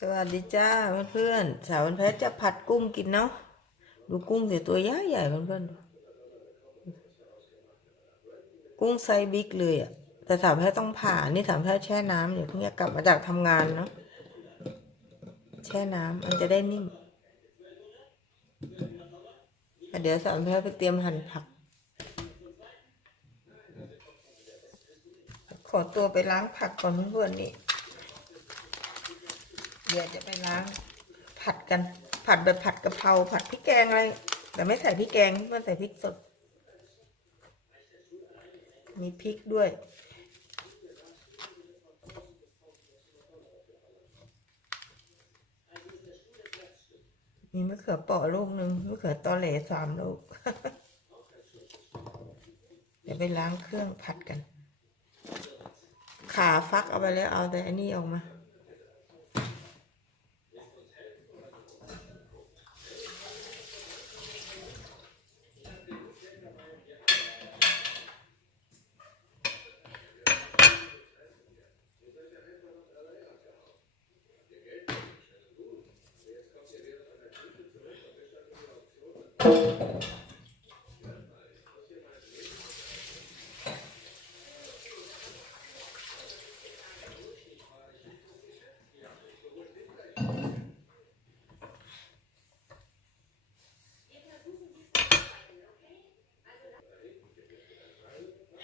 สวัสดีจ้าเพื่อนๆสาววันแพทย์จะผัดกุ้งกินเนาะดูกุ้งสิตัวใหญ่ใหญ่เพื่อนๆกุ้งไซส์บิ๊กเลยอะแต่สาวแพทย์ต้องผ่านี่สาวแพทย์แช่น้ำอยู่เพิ่งจะกลับมาจากทำงานเนาะแช่น้ำมันจะได้นิ่มเดี๋ยวสาวแพทย์ไปเตรียมหั่นผัก ขอตัวไปล้างผักก่อนเพื่อนๆนี่ ดี๋ยวจะไปล้าง ผัดกัน ผัดแบบผัดกะเพราผัดพริกแกงอะไรแต่ไม่ใส่พริกแกงเพื่อนใส่พริกสด มีพริกด้วยมีมะเขือเปราะลูกหนึ่งมะเขือตอแหลสามลูก เดี๋ยวไปล้างเครื่องผัดกัน ขาฟักเอาไปแล้วเอาแต่อันนี้ออกมา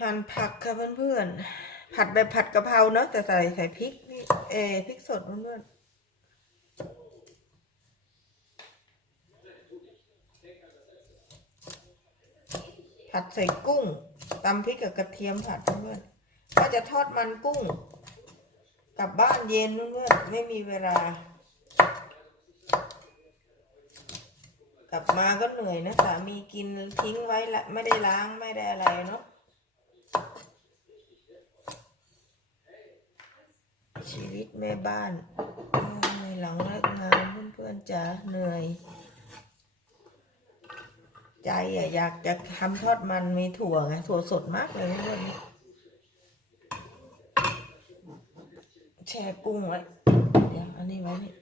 หั่นผักค่ะเพื่อนๆ ผัดแบบผัดกะเพราเนาะแต่ใส่ใส่พริกนี่เอพริกสดเพื่อนๆผัดใส่กุ้งตำพริกกับกระเทียมผัดเพื่อนๆก็จะทอดมันกุ้งกลับบ้านเย็นเพื่อนๆไม่มีเวลา กลับมาก็เหนื่อยนะสามีกินทิ้งไว้ละไม่ได้ล้างไม่ได้อะไรเนาะ ชีวิตแม่บ้านในหลังเลิกงานเพื่อนๆจะเหนื่อย ใจอะอยากจะทำทอดมันมีถั่วไงถั่วสดมากเลยเพื่อนแช่กุ้งไว้เดี๋ยวอันนี้ไว้นี่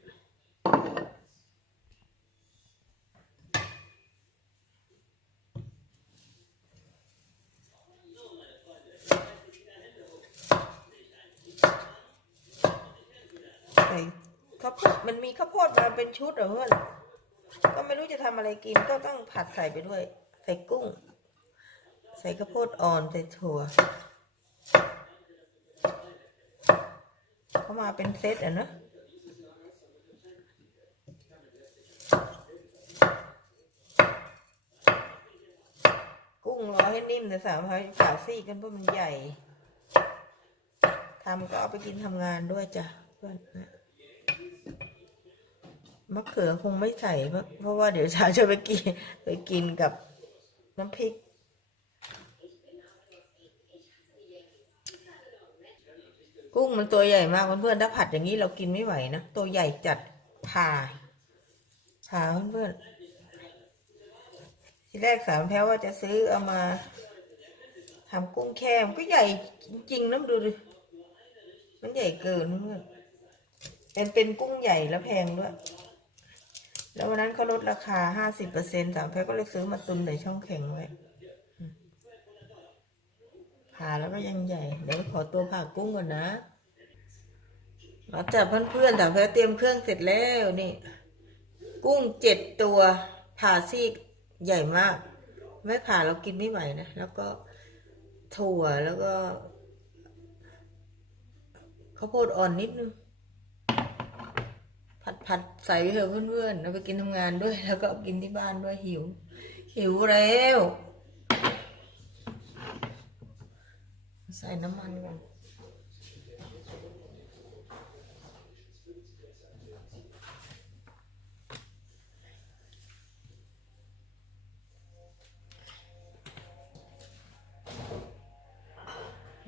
ข้าวโพดมันมีข้าวโพดมาเป็นชุดเหรอเพื่อนก็ไม่รู้จะทำอะไรกินก็ต้องผัดใส่ไปด้วย ใส่กุ้ง ใส่ข้าวโพดอ่อนใส่ถั่วเขามาเป็นเซตอะเนอะกุ้งรอให้นิ่มแต่สามพันฝาซี่กันเพราะมันใหญ่ทำก็เอาไปกินทำงานด้วยจ้ะเพื่อนนะ มะเขือคงไม่ใส่เพราะเพราะว่าเดี๋ยวชาจะไปกินไปกินกับน้ำพริก กุ้งมันตัวใหญ่มากเพื่อนๆถ้าผัดอย่างนี้เรากินไม่ไหวนะ ตัวใหญ่จัดผ่าผ่าเพื่อนๆที่แรกสามแพ้ว่าจะซื้อเอามาทำกุ้งแค่มก็ใหญ่จริงๆนะดูดิมันใหญ่เกินเพื่อนเป็นเป็นกุ้งใหญ่แล้วแพงด้วย แล้ววันนั้นเขาลดราคาห้าสิบเปอร์เซ็นต์สามแพ้วก็เลยซื้อมาตุนในช่องแข็งไว้ผ่าแล้วก็ยังใหญ่ เดี๋ยวขอตัวผ่ากุ้งก่อนนะหลังจากเพื่อนๆแต่เพื่อเตรียมเครื่องเสร็จแล้วนี่ กุ้งเจ็ดตัวผ่าซีกใหญ่มาก ไม่ผ่าเรากินไม่ไหวนะ แล้วก็ถั่วแล้วก็ข้าวโพดอ่อนนิดนึง ผัดใส่ไปเถอะเพื่อนๆเอาไปกินทำงานด้วย แล้วก็กินที่บ้านด้วยหิว หิวแล้ว ใส่น้ำมันก่อน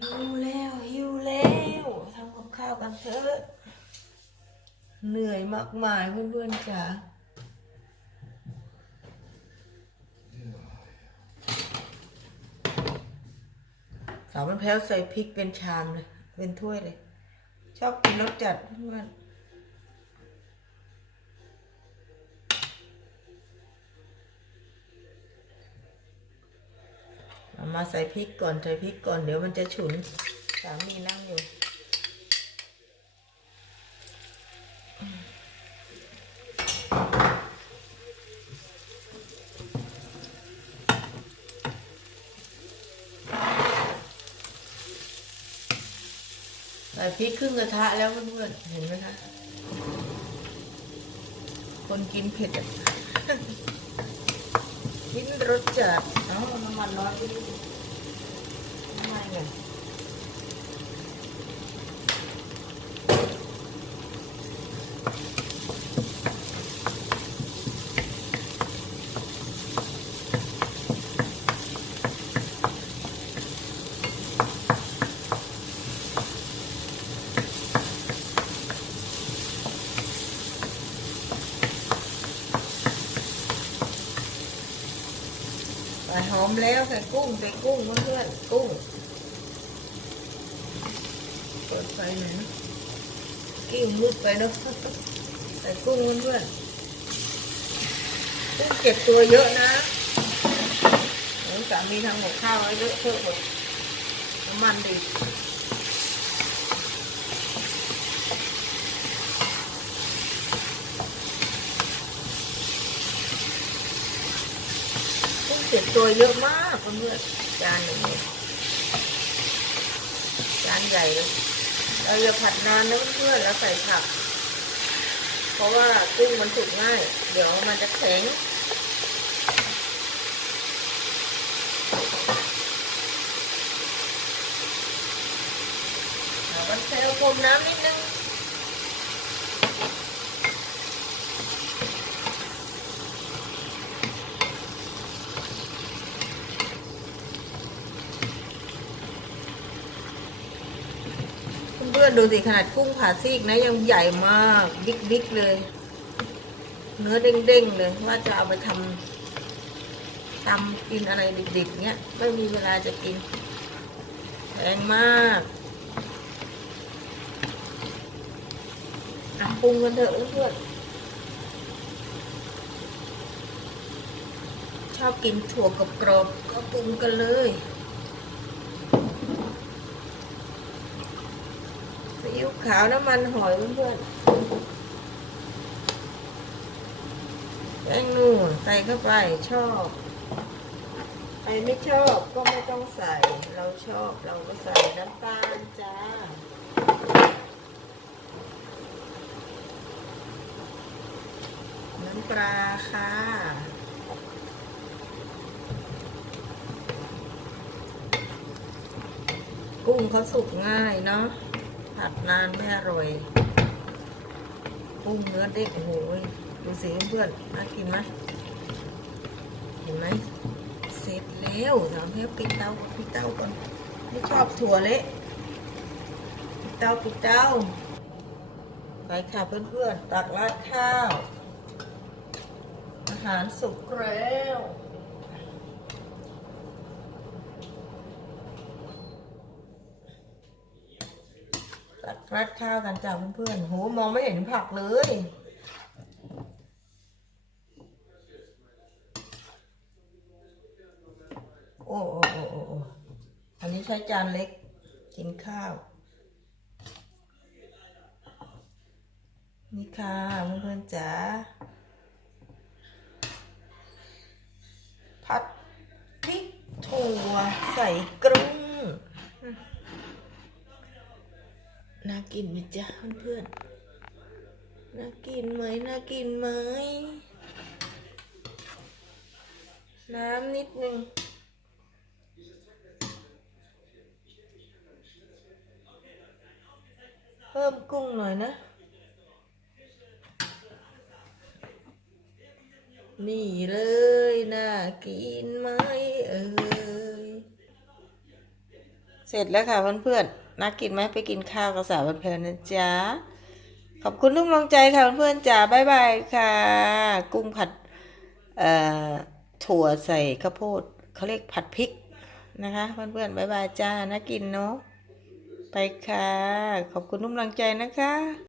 หิวแล้วหิวแล้วทำกับข้าวกันเถอะ เหนื่อยมากมายเพื่อนๆจ๋าสาวมันแพ้วใส่พริกเป็นชามเลย เป็นถ้วยเลย ชอบกินรสจัดเพื่อนมาใส่พริกก่อนใส่พริกก่อนเดี๋ยวมันจะฉุนสามีนั่งอยู่ ใส่พริกครึ่งกระทะแล้วเพื่อนๆเห็นไหมคะคนกินเผ็ดอะกินรสจัดเอ้าน้ำมันน้อยไปนิดทำไมเนี่ย แล้วใส่กุ้งใส่กุ้งเพื่อนๆกุ้งเปิดไฟหน่อยนะกิ้วมุดไปเนาะใส่กุ้งเพื่อนๆกุ้งเก็บตัวเยอะนะสามีทำหมกข้าวไว้เยอะเทอหมดน้ำมันดี เก็บตัวเยอะมากเพื่อนจานหนึ่งนี่ยจานใหญ่เลยเราอย่าผัดนานนะเพื่อนแล้วใส่ผัก เพราะว่ากุ้งมันสุกง่าย เดี๋ยวมันจะแข็งเอามันใช้พรมน้ำนิดนึง เพื่อนๆ ดูสิขนาดกุ้งผ่าซีกนะยังใหญ่มากบิ๊กๆเลย เนื้อเด้งๆเลยว่าจะเอาไปทำทำกินอะไรดิบๆเนี้ยไม่มีเวลาจะกินแพงมากอะปรุงกันเถอะเพื่อนชอบกินถั่วกรอบๆก็ปรุงกันเลย ซีอิ๊ว ขาวน้ำมันหอยเพื่อนๆแป้งนูนใส่เข้าไปชอบใครไม่ชอบก็ไม่ต้องใส่ เราชอบเราก็ใส่น้ำตาลจ้าน้ำปลาค่ะกุ้งเขาสุกง่ายเนาะ ผัดนานไม่อร่อยกุ้งเนื้อเด็กโอ้โหยดูสิเพื่อนน่ากินไหมเห็นไหมเสร็จแล้วทำให้ปิดเตาปิดเตาก่อนไม่ชอบถั่วเละปิดเตาปิดเตาไปค่ะเพื่อนๆตักราดข้าว อาหารสุกแล้ว ราดข้าวกันจ้าเพื่อนๆโหมองไม่เห็นผักเลย โอ้โอ้โอ้โอ้อันนี้ใช้จานเล็กกินข้าว นี่ค่ะเพื่อนๆจ๋าผัดพริกถั่วใส่กรุง น่ากินไหมจ๊ะเพื่อนๆน่ากินไหมน่ากินไหมน้ำนิดนึงเพิ่มกุ้งหน่อยนะ นี่เลยน่ากินไหมเอ่ยเสร็จแล้วค่ะเพื่อนๆ น่ากินไหมไปกินข้าวกับสาวเพลินนะจ๊ะ ขอบคุณทุกกำลังใจค่ะเพื่อนๆจ๋าบ๊ายบายค่ะ กุ้งผัดเอ่อถั่วใส่ข้าวโพดเขาเรียกผัดพริกนะคะเพื่อนๆบ๊ายบายจ้าน่ากินเนาะไปค่ะ ขอบคุณทุกกำลังใจนะคะ